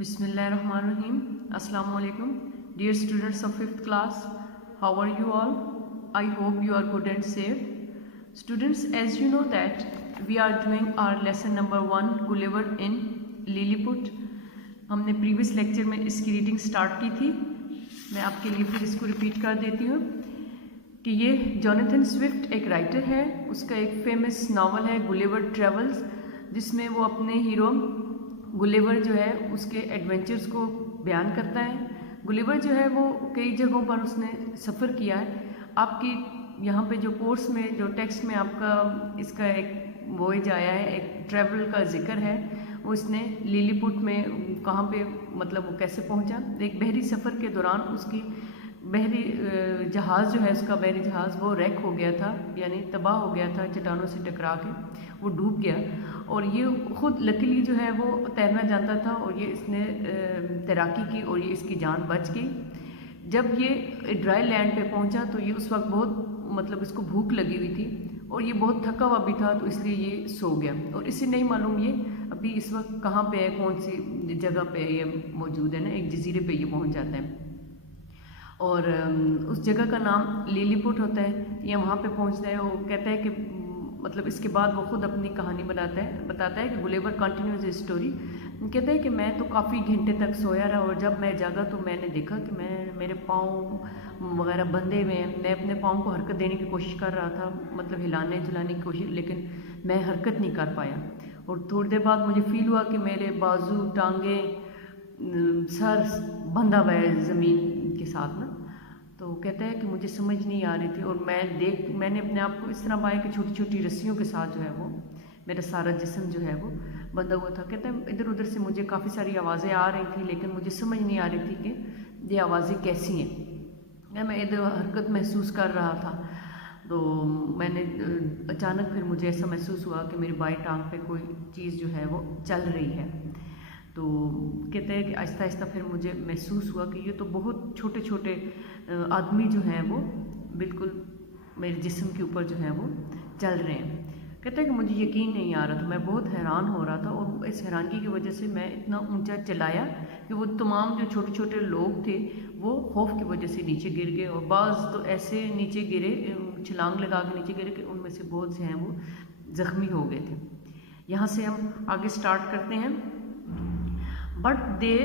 Bismillahirrahmanirrahim. Assalamu alaikum. Dear students of 5th class, how are you all? I hope you are good and safe. Students, as you know that we are doing our lesson number 1 Gulliver in Lilliput. हमने previous lecture में इसकी reading start की थी. मैं आपके लिए फिर इसको रिपीट कर देती हूँ कि ये जोनाथन स्विफ्ट एक राइटर है. उसका एक फेमस नावल है गुलिवर ट्रेवल्स, जिसमें वो अपने हीरो गुलिवर जो है उसके एडवेंचर्स को बयान करता है. गुलिवर जो है वो कई जगहों पर उसने सफ़र किया है. आपकी यहाँ पे जो कोर्स में जो टेक्स्ट में आपका इसका एक वॉयज आया है, एक ट्रैवल का जिक्र है, वो इसने लिलीपुट में कहाँ पे मतलब वो कैसे पहुँचा. एक बहरी सफ़र के दौरान उसकी बहरी जहाज़ जो है उसका बहरी जहाज़ वो रैक हो गया था, यानी तबाह हो गया था. चट्टानों से टकरा के वो डूब गया और ये ख़ुद लकीली जो है वो तैरना जानता था और ये इसने तैराकी की और ये इसकी जान बच गई. जब ये ड्राई लैंड पे पहुंचा तो ये उस वक्त बहुत मतलब इसको भूख लगी हुई थी और ये बहुत थका हुआ भी था, तो इसलिए ये सो गया और इसे नहीं मालूम ये अभी इस वक्त कहाँ पे है, कौन सी जगह पे ये मौजूद है ना. एक जजीरे पे ये पहुँच जाता है और उस जगह का नाम लिलीपुट होता है. ये वहाँ पे पहुँचता है. वो कहता है कि मतलब इसके बाद वो ख़ुद अपनी कहानी बताता है कि गुलिवर कंटिन्यूज स्टोरी. कहता है कि मैं तो काफ़ी घंटे तक सोया रहा और जब मैं जागा तो मैंने देखा कि मेरे पाँव वगैरह बंधे हुए हैं. मैं अपने पाँव को हरकत देने की कोशिश कर रहा था, मतलब हिलाने झुलाने की कोशिश, लेकिन मैं हरकत नहीं कर पाया. और थोड़ी देर बाद मुझे फील हुआ कि मेरे बाजू, टांगे, सर बंधा हुआ है ज़मीन के साथ ना. तो कहता है कि मुझे समझ नहीं आ रही थी और मैंने अपने आप को इस तरह पाया कि छोटी छोटी रस्सियों के साथ जो है वो मेरा सारा जिस्म जो है वो बंधा हुआ था. कहता है इधर उधर से मुझे काफ़ी सारी आवाज़ें आ रही थी, लेकिन मुझे समझ नहीं आ रही थी कि ये आवाज़ें कैसी हैं. मैं इधर हरकत महसूस कर रहा था तो मैंने अचानक फिर मुझे ऐसा महसूस हुआ कि मेरी बाएं टांग पे कोई चीज़ जो है वो चल रही है. तो कहते हैं कि आहिस्ता आहिस्ता फिर मुझे महसूस हुआ कि ये तो बहुत छोटे छोटे आदमी जो हैं वो बिल्कुल मेरे जिस्म के ऊपर जो है वो चल रहे हैं. कहते हैं कि मुझे यकीन नहीं आ रहा था, मैं बहुत हैरान हो रहा था और इस हैरानगी की वजह से मैं इतना ऊंचा चिल्लाया कि वो तमाम जो छोटे छोटे लोग थे वो खौफ की वजह से नीचे गिर गए और बाज़ तो ऐसे नीचे गिरे, छलांग लगा के नीचे गिरे कि उनमें से बहुत से हैं वो ज़ख्मी हो गए थे. यहाँ से हम आगे स्टार्ट करते हैं. बट दे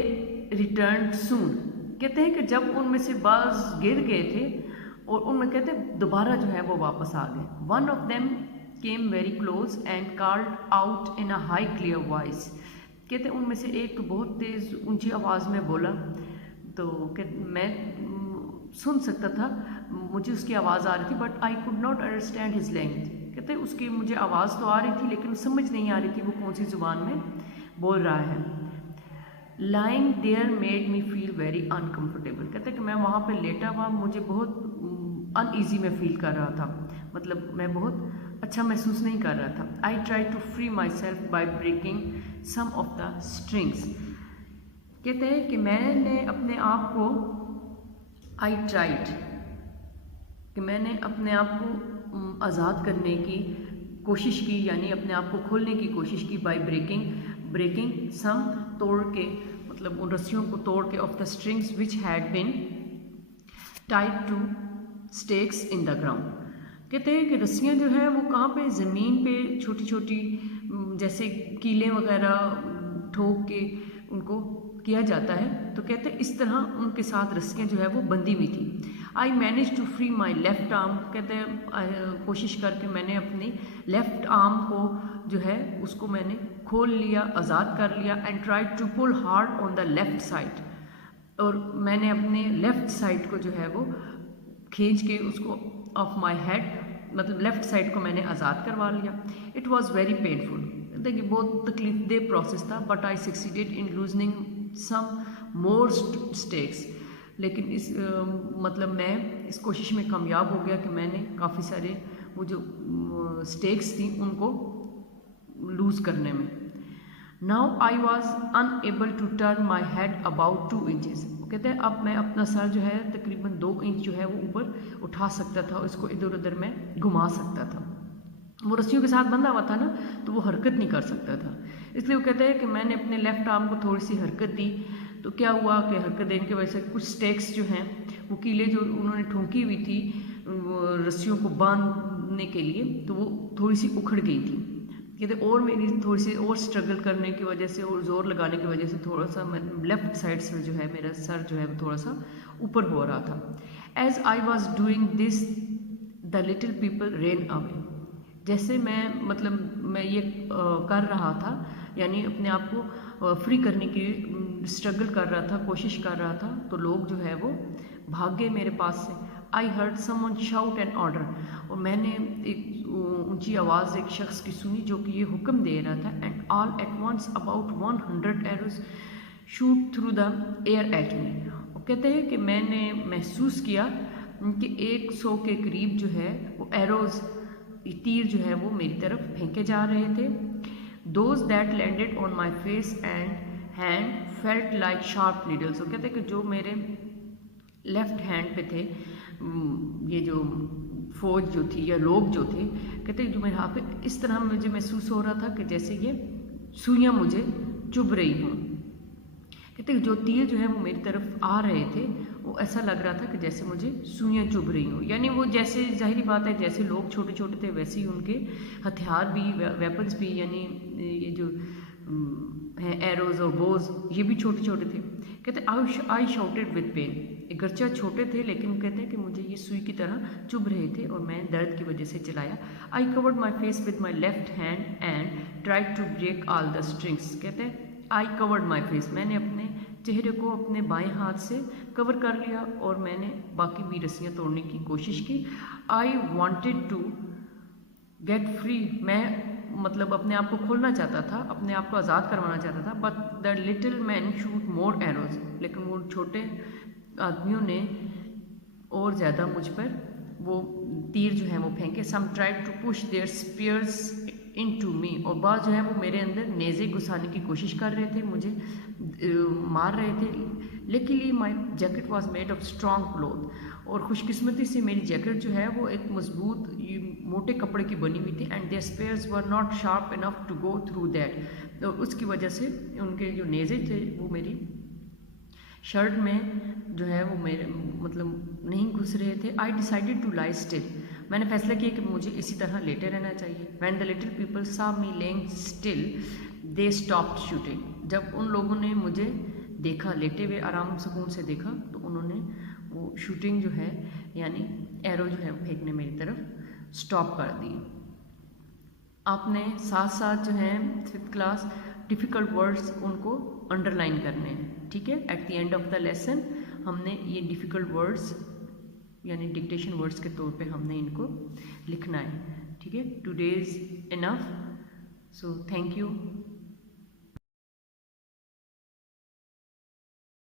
रिटर्न सून. कहते हैं कि जब उनमें से बाज़ गिर गए थे और उनमें कहते हैं दोबारा जो है वो वापस आ गए. One of them came very close and called out in a high clear voice. कहते हैं उनमें से एक तो बहुत तेज़ ऊंची आवाज़ में बोला, तो मैं सुन सकता था, मुझे उसकी आवाज़ आ रही थी, but I could not understand his language. कहते हैं उसकी मुझे आवाज़ तो आ रही थी लेकिन समझ नहीं आ रही थी वो कौन सी ज़ुबान में बोल रहा है. Lying there made me feel very uncomfortable. कहते हैं कि मैं वहाँ पे लेटा हुआ मुझे बहुत अनईजी में फील कर रहा था, मतलब मैं बहुत अच्छा महसूस नहीं कर रहा था. I try to free myself by breaking some of the strings. कहते हैं कि मैंने अपने आप को आई ट्राइड कि मैंने अपने आप को आज़ाद करने की कोशिश की, यानी अपने आप को खोलने की कोशिश की. बाई ब्रेकिंग सम, तोड़ के, मतलब उन रस्सियों को तोड़ के, of the strings which had been tied to stakes in the ground. कहते हैं कि रस्सियाँ जो है वो कहाँ पे, ज़मीन पे छोटी छोटी जैसे कीले वगैरह ठोक के उनको किया जाता है. तो कहते हैं इस तरह उनके साथ रस्सियाँ जो है वो बंधी हुई थी. I manage to free my left arm. कहते हैं कोशिश करके मैंने अपनी लेफ़्ट आर्म को जो है उसको मैंने खोल लिया, आज़ाद कर लिया. And try to pull hard on the left side. और मैंने अपने लेफ़्ट साइड को जो है वो खींच के उसको ऑफ माई हेड, मतलब लेफ़्ट साइड को मैंने आज़ाद करवा लिया. It was very painful. देखिए बहुत तकलीफदेह प्रोसेस था. But I succeeded in loosening some more stakes. लेकिन इस मतलब मैं इस कोशिश में कामयाब हो गया कि मैंने काफ़ी सारे वो जो स्टेक्स थी उनको लूज़ करने में. Now I was unable to turn my head about 2 inches. कहते हैं अब मैं अपना सर जो है तकरीबन 2 इंच जो है वो ऊपर उठा सकता था और इसको इधर उधर मैं घुमा सकता था. वो रस्सियों के साथ बंधा हुआ था ना, तो वो हरकत नहीं कर सकता था। इसलिए वो कहते हैं कि मैंने अपने लेफ्ट आर्म को थोड़ी सी हरकत दी, तो क्या हुआ कि हरकत देने की वजह से कुछ स्टेक्स जो हैं, वो कीले जो उन्होंने ठोंकी हुई थी वो रस्सियों को बांधने के लिए, तो वो थोड़ी सी उखड़ गई थी। कहते और मेरी थोड़ी सी और स्ट्रगल करने की वजह से और ज़ोर लगाने की वजह से थोड़ा सा लेफ्ट साइड से जो है मेरा सर जो है वो थोड़ा सा ऊपर हो रहा था। As I was doing this the little people ran away. जैसे मैं मतलब मैं ये कर रहा था, यानी अपने आप को फ्री करने की स्ट्रगल कर रहा था, कोशिश कर रहा था, तो लोग जो है वो भाग गए मेरे पास से। I heard someone shout an order, और मैंने एक ऊंची आवाज़ एक शख्स की सुनी जो कि ये हुक्म दे रहा था। And all at once about 100 arrows shoot through the air at me. वो कहते हैं कि मैंने महसूस किया कि 100 के करीब जो है वो एरोज, तीर जो है वो मेरी तरफ फेंके जा रहे थे। Those that landed on my face and hand felt like sharp needles. वो कहते हैं कि जो मेरे लेफ्ट हैंड पे थे, ये जो फौज जो थी या लोग जो थे, कहते जो मेरे हाथ पे इस तरह मुझे महसूस हो रहा था कि जैसे ये सुइयाँ मुझे चुभ रही हों। कहते जो तीर जो है वो मेरी तरफ आ रहे थे, वो ऐसा लग रहा था कि जैसे मुझे सुइयाँ चुभ रही हों। यानी वो जैसे जाहिर बात है जैसे लोग छोटे छोटे थे वैसे ही उनके हथियार भी, वेपन्स भी, यानी ये जो हैं एरोज और बोज, ये भी छोटे छोटे थे। कहते आई शाउटेड विद पेन। गर्चा छोटे थे लेकिन कहते हैं कि मुझे ये सुई की तरह चुभ रहे थे और मैं दर्द की वजह से चलाया। I covered my face with my left hand and tried to break all the strings. कहते हैं आई कवर्ड माई फेस, मैंने अपने चेहरे को अपने बाएं हाथ से कवर कर लिया और मैंने बाकी भी रस्सियाँ तोड़ने की कोशिश की। I wanted to get free, मैं मतलब अपने आप को खोलना चाहता था, अपने आप को आज़ाद करवाना चाहता था। But the little man shoot more arrows, लेकिन वो छोटे आदमियों ने और ज़्यादा मुझ पर वो तीर जो है वो फेंके। Some tried to push their spears into me, और बाद जो है वो मेरे अंदर नेज़े घुसाने की कोशिश कर रहे थे, मुझे मार रहे थे। लेकिनली my jacket was made of strong cloth, और खुशकिस्मती से मेरी जैकेट जो है वो एक मजबूत मोटे कपड़े की बनी हुई थी। And their spears were not sharp enough to go through that, तो उसकी वजह से उनके जो नेज़े थे वो मेरी शर्ट में जो है वो मेरे मतलब नहीं घुस रहे थे। I decided to lie still, मैंने फैसला किया कि मुझे इसी तरह लेटे रहना चाहिए। When the little people saw me lying still they stopped shooting, जब उन लोगों ने मुझे देखा लेटे हुए आराम सुकून से देखा, तो उन्होंने वो शूटिंग जो है यानी एरो जो है वो फेंकने मेरी तरफ स्टॉप कर दी। आपने साथ साथ जो है 5th क्लास डिफ़िकल्ट वर्ड्स उनको अंडरलाइन करने हैं, ठीक है। At the end of the lesson हमने ये डिफ़िकल्ट वर्ड्स यानी डिक्टेशन वर्ड्स के तौर पे हमने इनको लिखना है, ठीक है। Today is enough, so thank you.